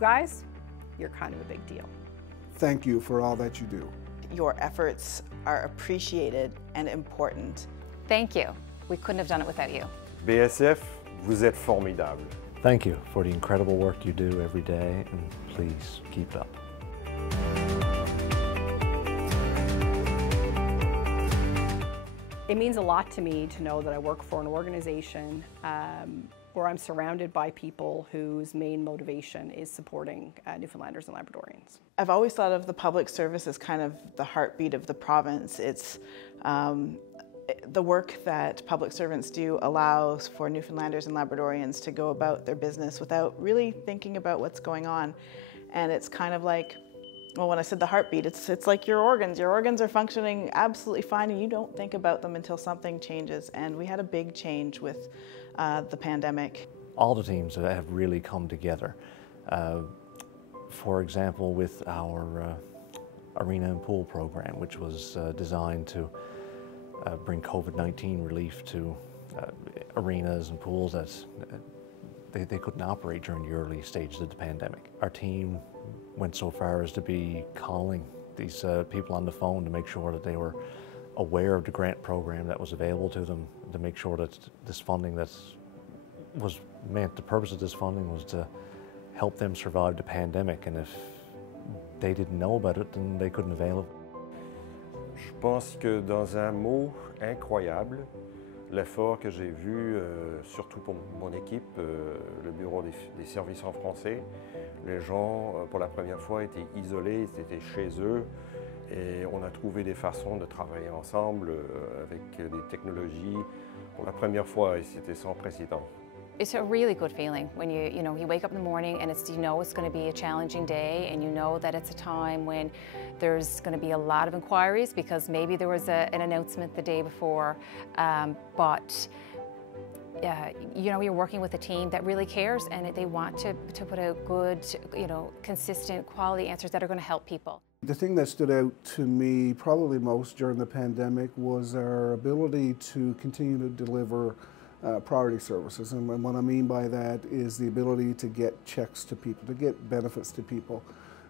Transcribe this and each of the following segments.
guys, you're kind of a big deal. Thank you for all that you do. Your efforts are appreciated and important. Thank you. We couldn't have done it without you. BSF, vous êtes formidable. Thank you for the incredible work you do every day, and please keep it up. It means a lot to me to know that I work for an organization where I'm surrounded by people whose main motivation is supporting Newfoundlanders and Labradorians. I've always thought of the public service as kind of the heartbeat of the province. It's the work that public servants do allows for Newfoundlanders and Labradorians to go about their business without really thinking about what's going on. And it's kind of like, well, when I said the heartbeat, it's like your organs. Your organs are functioning absolutely fine and you don't think about them until something changes. And we had a big change with the pandemic. All the teams have really come together. For example, with our arena and pool program, which was designed to bring COVID-19 relief to arenas and pools that they couldn't operate during the early stages of the pandemic. Our team went so far as to be calling these people on the phone to make sure that they were aware of the grant program that was available to them, to make sure that this funding that was meant, the purpose of this funding was to help them survive the pandemic, and if they didn't know about it, then they couldn't avail it. Je pense que dans un mot incroyable, l'effort que j'ai vu, surtout pour mon équipe, le bureau des services en français, les gens pour la première fois étaient isolés, ils étaient chez eux et on a trouvé des façons de travailler ensemble avec des technologies pour la première fois et c'était sans précédent. It's a really good feeling when you wake up in the morning and it's going to be a challenging day, and you know that it's a time when there's going to be a lot of inquiries because maybe there was an announcement the day before, but you're working with a team that really cares and they want to put out good, consistent quality answers that are going to help people. The thing that stood out to me probably most during the pandemic was our ability to continue to deliver priority services, and what I mean by that is the ability to get checks to people, to get benefits to people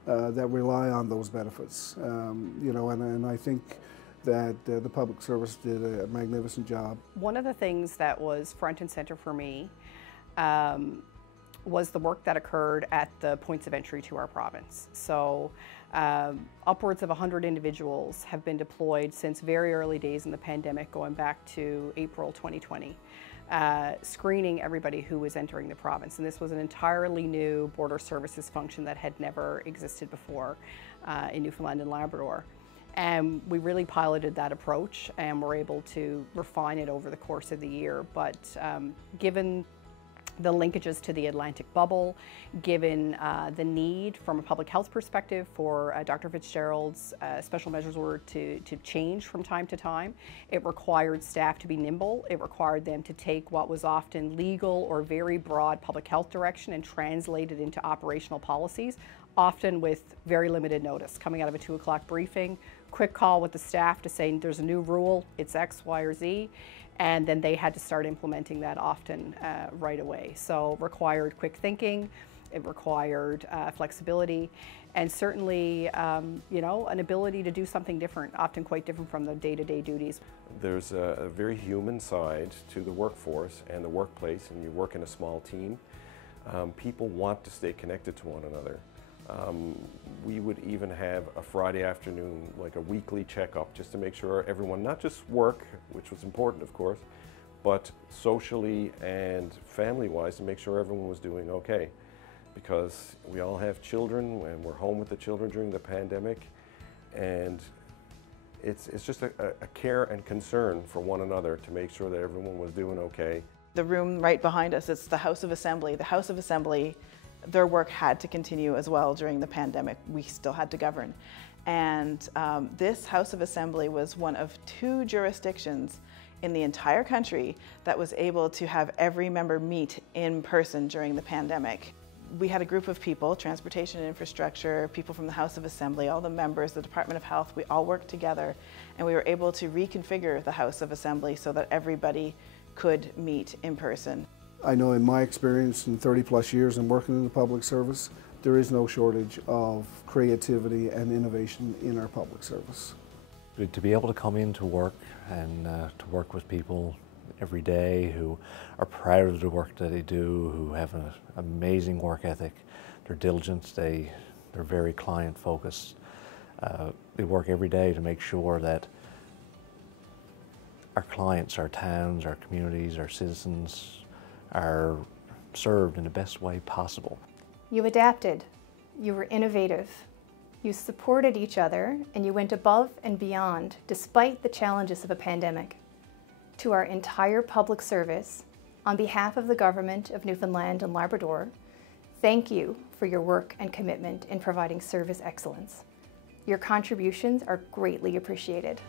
that rely on those benefits. And I think that the public service did a magnificent job. One of the things that was front and center for me was the work that occurred at the points of entry to our province. So upwards of 100 individuals have been deployed since very early days in the pandemic, going back to April 2020. Screening everybody who was entering the province. And this was an entirely new border services function that had never existed before in Newfoundland and Labrador. And we really piloted that approach and were able to refine it over the course of the year. But given the linkages to the Atlantic bubble, given the need from a public health perspective for Dr. Fitzgerald's special measures order to change from time to time, it required staff to be nimble. It required them to take what was often legal or very broad public health direction and translate it into operational policies, often with very limited notice. Coming out of a 2 o'clock briefing, quick call with the staff to say there's a new rule, it's X, Y, or Z. And then they had to start implementing that often right away. So required quick thinking, it required flexibility, and certainly an ability to do something different, often quite different from the day-to-day duties. There's a very human side to the workforce and the workplace, and you work in a small team. People want to stay connected to one another. We would even have a Friday afternoon, like a weekly checkup, just to make sure everyone, not just work, which was important of course, but socially and family-wise, to make sure everyone was doing okay. Because we all have children and we're home with the children during the pandemic, and it's just a care and concern for one another to make sure that everyone was doing okay. The room right behind us, it's the House of Assembly. The House of Assembly, their work had to continue as well during the pandemic. We still had to govern. And this House of Assembly was one of 2 jurisdictions in the entire country that was able to have every member meet in person during the pandemic. We had a group of people, transportation and infrastructure, people from the House of Assembly, all the members, the Department of Health, we all worked together, and we were able to reconfigure the House of Assembly so that everybody could meet in person. I know in my experience in 30+ years in working in the public service, there is no shortage of creativity and innovation in our public service. To be able to come into work and to work with people every day who are proud of the work that they do, who have an amazing work ethic, they're diligent, they're very client focused. They work every day to make sure that our clients, our towns, our communities, our citizens are served in the best way possible. You adapted, you were innovative, you supported each other, and you went above and beyond despite the challenges of a pandemic. To our entire public service, on behalf of the Government of Newfoundland and Labrador, thank you for your work and commitment in providing service excellence. Your contributions are greatly appreciated.